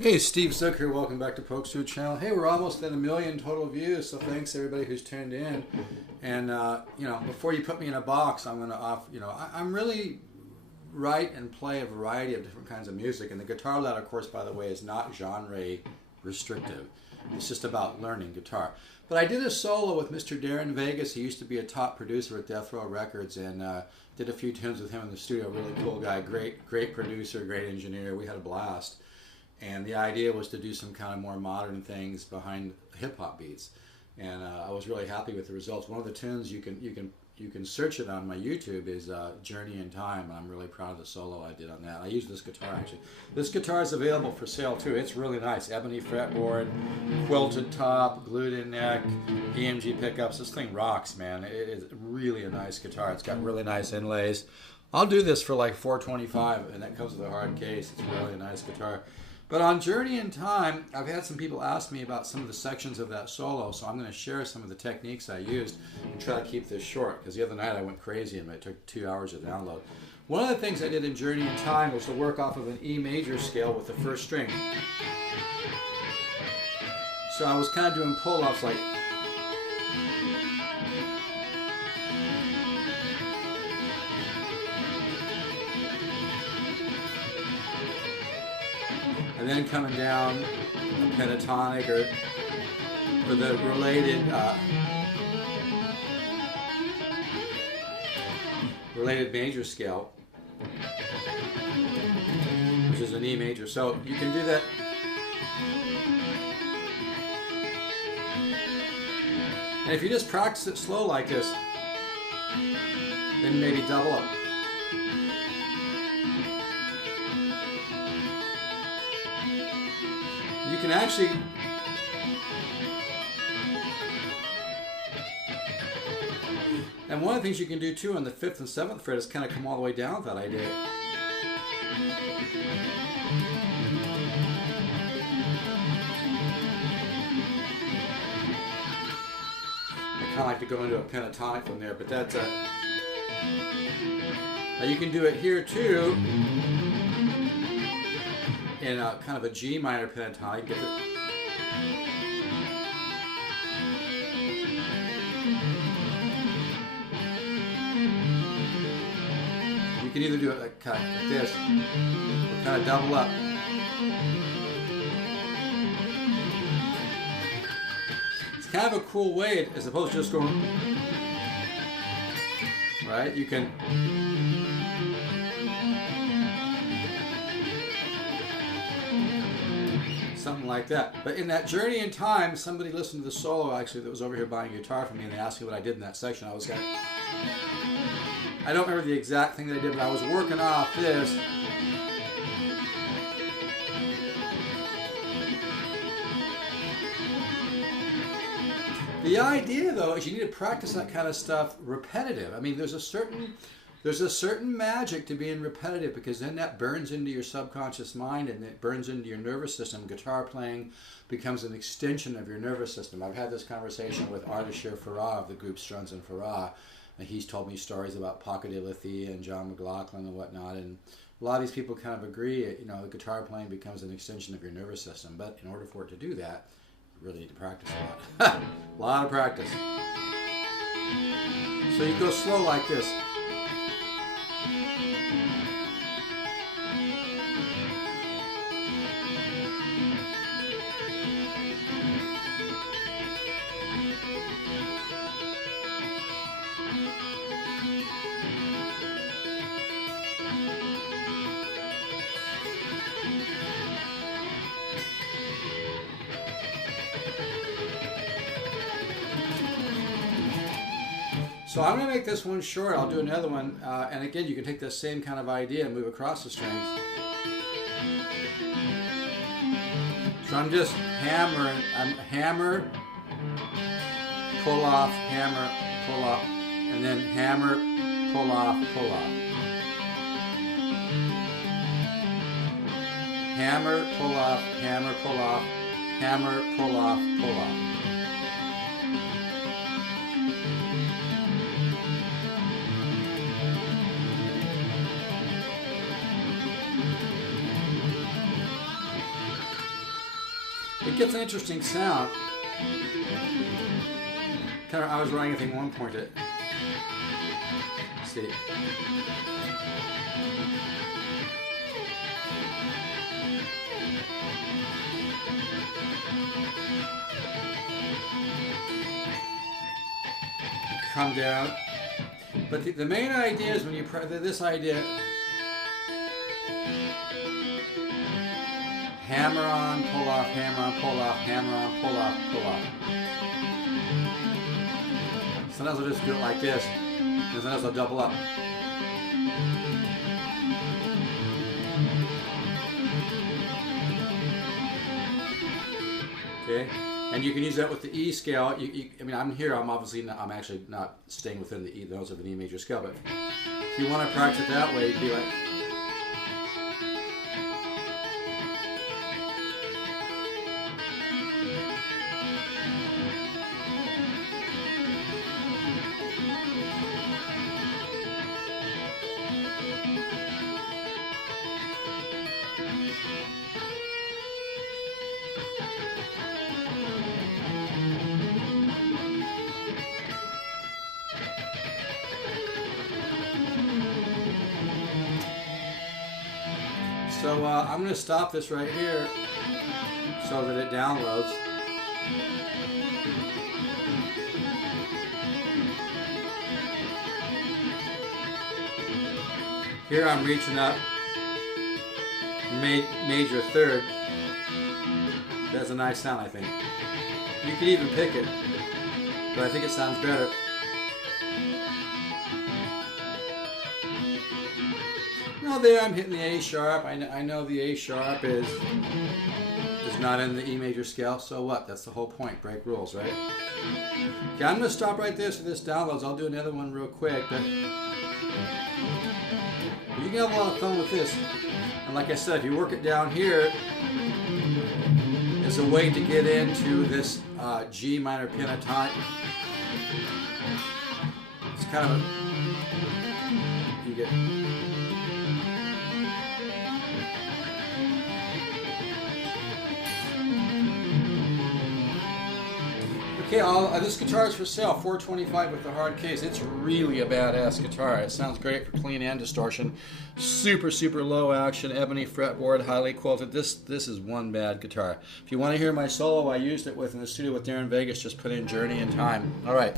Hey, Steve Zook here. Welcome back to Patriate channel. Hey, we're almost at 1 million total views, so thanks everybody who's tuned in. And before you put me in a box, I'm going to I'm really write and play a variety of different kinds of music. And the guitar lad, of course, by the way, is not genre restrictive. It's just about learning guitar. But I did a solo with Mr. Darren Vegas. He used to be a top producer at Death Row Records, and did a few tunes with him in the studio. Really cool guy, great producer, great engineer. We had a blast. And the idea was to do some kind of more modern things behind hip hop beats, and I was really happy with the results. One of the tunes you can search it on my YouTube is "Journey in Time," and I'm really proud of the solo I did on that. I used this guitar actually. This guitar is available for sale too. It's really nice, ebony fretboard, quilted top, glued-in neck, EMG pickups. This thing rocks, man. It is really a nice guitar. It's got really nice inlays. I'll do this for like $425, and that comes with a hard case. It's really a nice guitar. But on Journey in Time, I've had some people ask me about some of the sections of that solo, so I'm going to share some of the techniques I used and try to keep this short, because the other night I went crazy and it took 2 hours to download. One of the things I did in Journey in Time was to work off of an E major scale with the first string. So I was kind of doing pull-ups like... and then coming down a pentatonic or the related major scale, which is an E major. So you can do that. And if you just practice it slow like this, then maybe double up. You can actually and one of the things you can do too on the 5th and 7th fret is kind of come all the way down with that idea. I kind of like to go into a pentatonic from there, but that's now you can do it here too. In a kind of a G minor pentatonic. You can either do it like this, or kind of double up. It's kind of a cool way, as opposed to just going, right? You can. Something like that. But in that Journey in Time, somebody listened to the solo actually that was over here buying a guitar from me, and they asked me what I did in that section. I don't remember the exact thing that I did, but I was working off this. The idea, though, is you need to practice that kind of stuff repetitive. I mean, there's a certain magic to being repetitive, because then that burns into your subconscious mind and it burns into your nervous system. Guitar playing becomes an extension of your nervous system. I've had this conversation with Ardeshir Farah of the group Struns and Farah, and he's told me stories about Paco de Lithia and John McLaughlin and whatnot, and a lot of these people kind of agree, the guitar playing becomes an extension of your nervous system, but in order for it to do that, you really need to practice a lot. A lot of practice. So you go slow like this. So I'm going to make this one short. I'll do another one. And again, you can take this same kind of idea and move across the strings. So I'm just hammering. I'm hammer, pull off, hammer, pull off, and then hammer, pull off, pull off. Hammer, pull off, hammer, pull off, hammer, pull off, pull off. it gets an interesting sound. Kind of, I was writing a thing at one point. Let's see. Come down. But the main idea is when you press this idea, hammer on, pull off, hammer on, pull off, hammer on, pull off, pull off. Sometimes I'll just do it like this, and sometimes I'll double up. Okay. And you can use that with the E scale. I mean, I'm here. I'm obviously not, I'm actually not staying within the E notes of an E major scale. But if you want to practice it that way, you'd be like. So I'm going to stop this right here so that it downloads. Here I'm reaching up major third. That's a nice sound, I think. You could even pick it, but I think it sounds better. Now there I'm hitting the A sharp. I know the A sharp is not in the E major scale, so what? That's the whole point. Break rules, right? Okay, I'm going to stop right there so this downloads. I'll do another one real quick, but you can have a lot of fun with this. And like I said, if you work it down here, it's a way to get into this G minor pentatonic. It's kind of you get. Okay, this guitar is for sale, $425 with the hard case. It's really a badass guitar. It sounds great for clean and distortion. Super, super low action, ebony fretboard, highly quilted. This is one bad guitar. If you want to hear my solo, I used it in the studio with Darren Vegas. Just put in Journey in Time. All right.